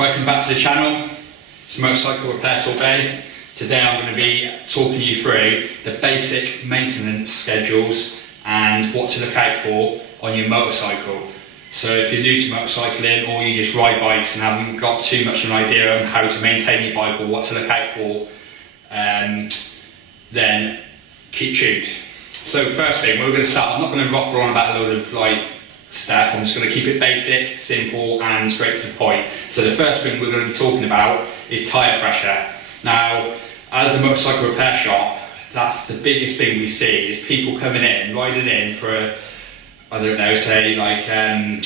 Welcome back to the channel. It's Motorcycle Repair Talk A. Today I'm going to be talking you through the basic maintenance schedules and what to look out for on your motorcycle. So if you're new to motorcycling or you just ride bikes and haven't got too much of an idea on how to maintain your bike or what to look out for, then keep tuned. So first thing, we're going to start, I'm not going to waffle on about a load of stuff. I'm just going to keep it basic, simple and straight to the point. So the first thing we're going to be talking about is tyre pressure. Now, as a motorcycle repair shop, that's the biggest thing we see is people coming in, riding in for a, I don't know, say like a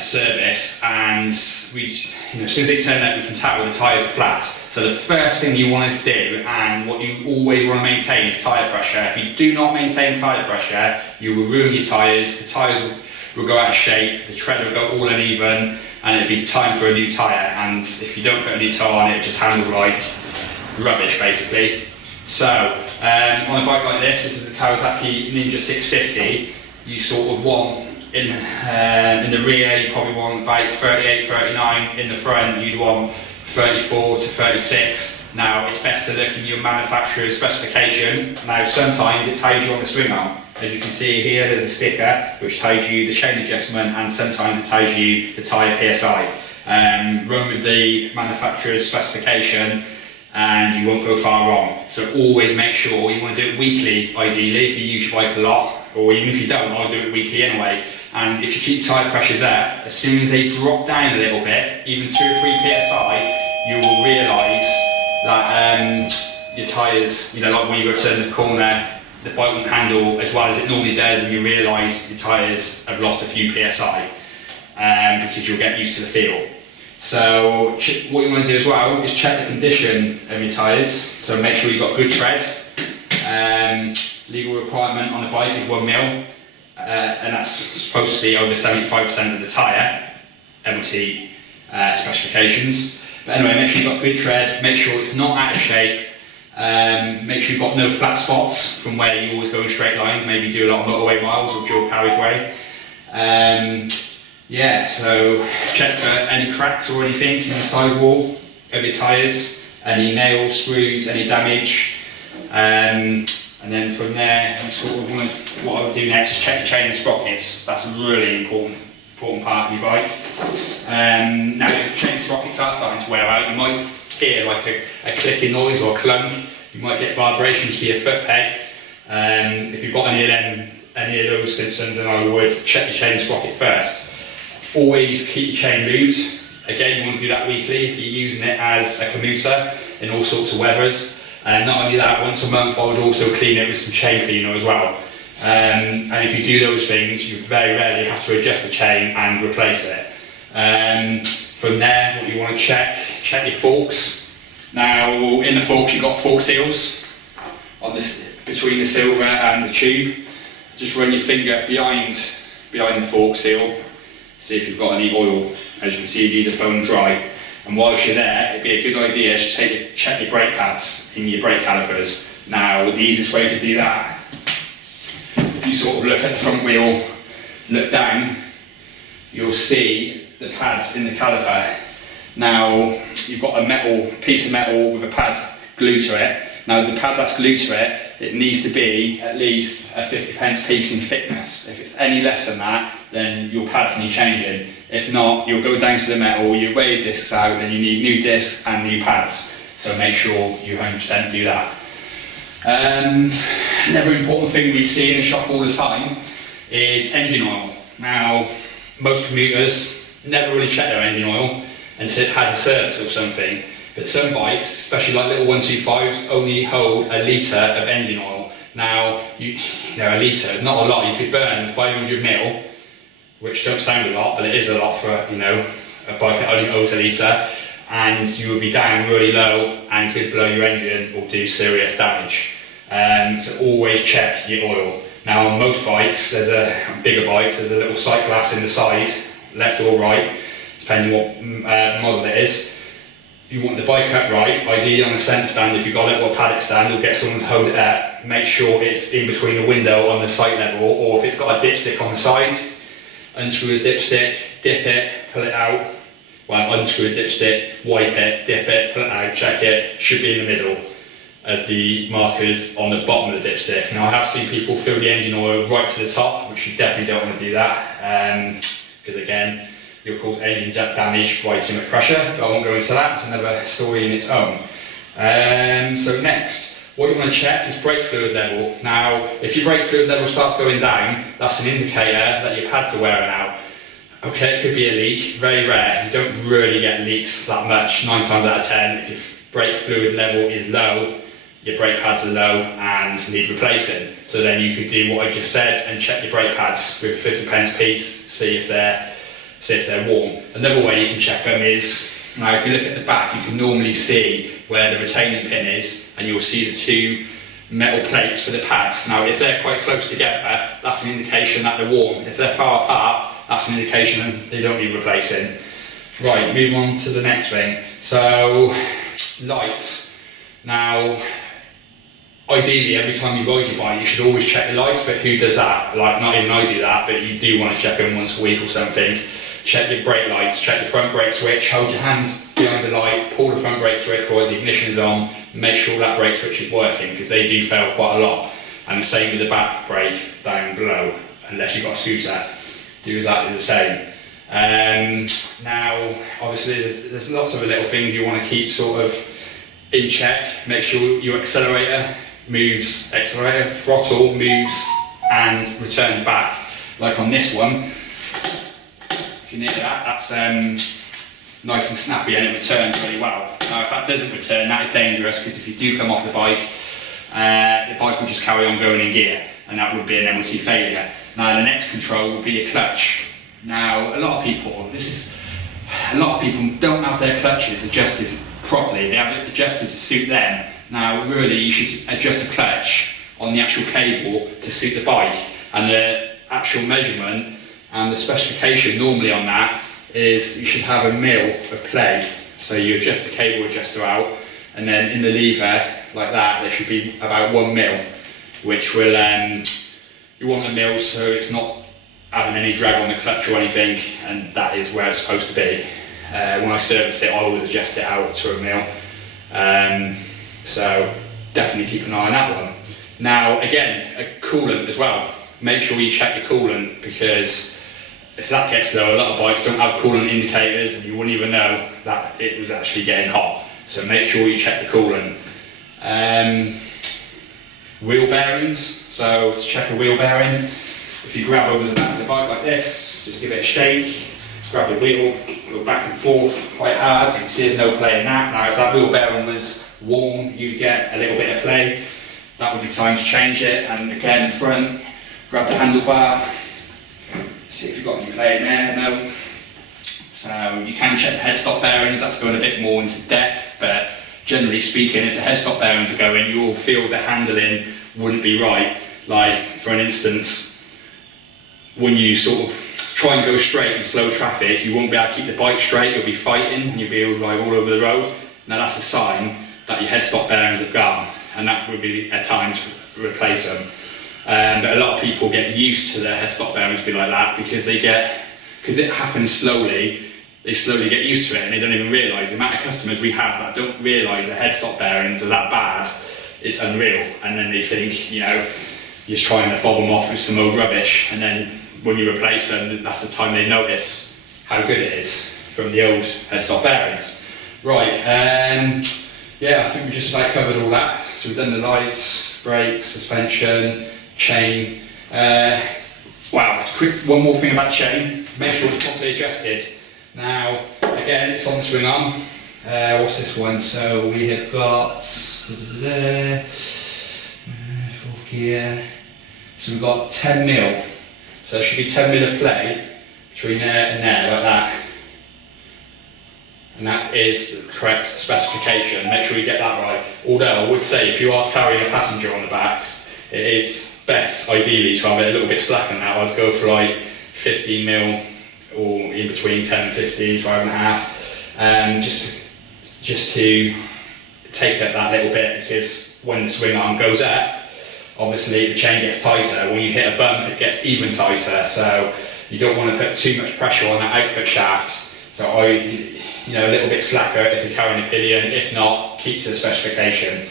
service, and we, as soon as they turn up, we can tell the tyres are flat. So the first thing you want to do, and what you always want to maintain, is tyre pressure. If you do not maintain tyre pressure, you will ruin your tyres. The tyres will go out of shape, the tread will go all uneven, and it'll be time for a new tyre. And if you don't put a new tyre on it, just handle like rubbish basically. So on a bike like this is a Kawasaki Ninja 650. You sort of want in the rear, you probably want about 38, 39. In the front, you'd want 34 to 36. Now, it's best to look in your manufacturer's specification. Now, sometimes it tells you on the swing arm. As you can see here, there's a sticker which tells you the chain adjustment, and sometimes it tells you the tyre PSI. Run with the manufacturer's specification and you won't go far wrong. So always make sure you want to do it weekly, ideally, if you use your bike a lot, or even if you don't, I'll do it weekly anyway. And if you keep tyre pressures up, as soon as they drop down a little bit, even 2 or 3 PSI, you will realise that your tyres, like when you go to turn the corner, the bike won't handle as well as it normally does, and you realise your tyres have lost a few PSI because you'll get used to the feel. So what you want to do as well is check the condition of your tyres. So make sure you've got good tread. Legal requirement on a bike is 1 mil, and that's supposed to be over 75% of the tyre, MOT specifications. But anyway, make sure you've got good tread, make sure it's not out of shape, make sure you've got no flat spots from where you always go in straight lines, maybe do a lot of motorway miles or dual carriageway. Yeah, so check for any cracks or anything in the sidewall of your tyres, any nails, screws, any damage. And then from there, you sort of want to, what I would do next is check your chain and sprockets. That's a really important part of your bike. Now, if your chain and sprockets are starting to wear out, you might hear like a clicking noise or a clunk. You might get vibrations for your foot peg. If you've got any of those symptoms, then I would check your chain and sprocket first. Always keep your chain lubed. Again, you want to do that weekly if you're using it as a commuter in all sorts of weathers. And not only that, once a month I would also clean it with some chain cleaner as well. And if you do those things, you very rarely have to adjust the chain and replace it. From there, what you want to check your forks. Now, in the forks you've got fork seals on this, between the silver and the tube. Just run your finger behind the fork seal. See if you've got any oil. As you can see, these are bone dry. And whilst you're there, it'd be a good idea to check your brake pads in your brake calipers. Now, the easiest way to do that, if you sort of look at the front wheel, look down, you'll see the pads in the caliper. Now, you've got a piece of metal with a pad glued to it. Now, the pad that's glued to it, it needs to be at least a 50p piece in thickness. If it's any less than that, then your pads need changing. If not, you'll go down to the metal, you weigh your discs out, and you need new discs and new pads. So make sure you 100% do that. Another important thing we see in the shop all the time is engine oil. Now, most commuters never really check their engine oil until it has a service or something. But some bikes, especially like little 125s, only hold a litre of engine oil. Now, a litre, not a lot. You could burn 500 mil, which don't sound a lot, but it is a lot for a bike that only holds a litre, and you will be down really low and could blow your engine or do serious damage. So always check your oil. Now, on most bikes, on bigger bikes, there's a little sight glass in the side, left or right, depending what model it is. You want the bike upright, ideally on a centre stand if you've got it, or a paddock stand, or get someone to hold it up. Make sure it's in between the window on the sight level, or if it's got a dipstick on the side, unscrew the dipstick, dip it, pull it out, Well, unscrew the dipstick, wipe it, dip it, pull it out, check it, should be in the middle of the markers on the bottom of the dipstick. Now I have seen people fill the engine oil right to the top, which you definitely don't want to do that, because again, you'll cause engine damage by too much pressure, but I won't go into that, it's another story in its own. So next, what you want to check is brake fluid level. Now, if your brake fluid level starts going down, that's an indicator that your pads are wearing out. Okay, it could be a leak, very rare. You don't really get leaks that much, 9 times out of 10. If your brake fluid level is low, your brake pads are low and need replacing. So then you could do what I just said and check your brake pads with a 50p piece, see if they're warm. Another way you can check them is, now if you look at the back, you can normally see where the retaining pin is, and you'll see the 2 metal plates for the pads. Now if they're quite close together, that's an indication that they're warm. If they're far apart, that's an indication they don't need replacing. Right, move on to the next thing. So, lights. Now, ideally every time you ride your bike you should always check the lights, but who does that? Like, not even I do that, but you do want to check them once a week or something. Check your brake lights, check your front brake switch, hold your hand behind the light, pull the front brake switch while the ignition's on, make sure that brake switch is working, because they do fail quite a lot. And the same with the back brake down below, unless you've got a scooter. Do exactly the same. Now, obviously, there's lots of little things you want to keep sort of in check. Make sure your accelerator moves, throttle moves and returns back. Like on this one, you can hear that, that's nice and snappy and it returns really well. Now, if that doesn't return, that is dangerous, because if you do come off the bike will just carry on going in gear, and that would be an MOT failure. Now the next control will be your clutch. Now a lot of people don't have their clutches adjusted properly. They have it adjusted to suit them. Now really you should adjust the clutch on the actual cable to suit the bike, and the actual measurement and the specification normally on that is you should have 1 mil of play. So you adjust the cable adjuster out, and then in the lever like that there should be about 1 mil, which will you want 1 mil so it's not having any drag on the clutch or anything, and that is where it's supposed to be. When I service it, I always adjust it out to 1 mil. So definitely keep an eye on that one. Now again, a coolant as well. Make sure you check your coolant, because if that gets low, a lot of bikes don't have coolant indicators and you wouldn't even know that it was actually getting hot. So make sure you check the coolant. Wheel bearings, so to check a wheel bearing, if you grab over the back of the bike like this, just give it a shake, grab the wheel, go back and forth quite hard, you can see there's no play in that. Now if that wheel bearing was warm, you'd get a little bit of play, that would be time to change it. And again, front, grab the handlebar, see if you've got any play in there. No. So you can check the headstock bearings, that's going a bit more into depth, but generally speaking, if the headstock bearings are going, you'll feel the handling wouldn't be right. Like, for an instance, when you sort of try and go straight in slow traffic, you won't be able to keep the bike straight, you'll be fighting, and you'll be like all over the road. Now that's a sign that your headstock bearings have gone, and that would be a time to replace them. But a lot of people get used to their headstock bearings to be like that, because it happens slowly. They slowly get used to it and they don't even realise. The amount of customers we have that don't realise the headstock bearings are that bad, it's unreal. And then they think, you're just trying to fob them off with some old rubbish, and then when you replace them, that's the time they notice how good it is from the old headstock bearings. Right, yeah, I think we just about covered all that. So we've done the lights, brakes, suspension, chain. Quick, one more thing about chain, make sure it's properly adjusted. Now, again, it's on the swing arm. What's this one? So we have got fourth gear. So we've got 10 mil. So there should be 10 mil of play between there and there, like that. And that is the correct specification. Make sure you get that right. Although I would say if you are carrying a passenger on the back, it is best, ideally, to have it a little bit slack on that. I'd go for like 15 mil. Or in between 10 and 15, 12 and a half, just to take up that little bit, because when the swing arm goes up, obviously the chain gets tighter. When you hit a bump, it gets even tighter, so you don't want to put too much pressure on that output shaft. So a little bit slacker if you're carrying a pillion. If not, keep to the specification.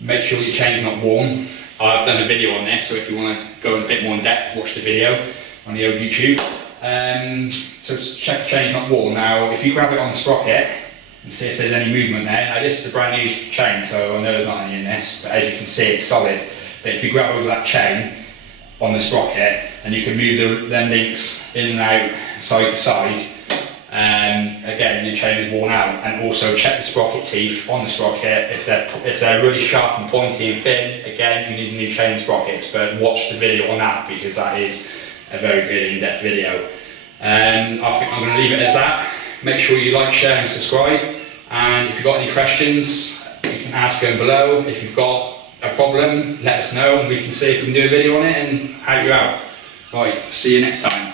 Make sure your chain's not worn. I've done a video on this, so if you want to go a bit more in depth, watch the video on the old YouTube. So just check the chain's not worn. Now, if you grab it on the sprocket and see if there's any movement there. Now, this is a brand new chain, so I know there's not any in this, but as you can see, it's solid. But if you grab over that chain on the sprocket, and you can move them links in and out, side to side, again, your chain is worn out. And also check the sprocket teeth on the sprocket. If they're really sharp and pointy and thin, again, you need new chain sprockets. But watch the video on that, because that is a very good in-depth video. I think I'm going to leave it as that. Make sure you like, share and subscribe. And if you've got any questions, you can ask them below. If you've got a problem, let us know and we can see if we can do a video on it and help you out. Right, see you next time.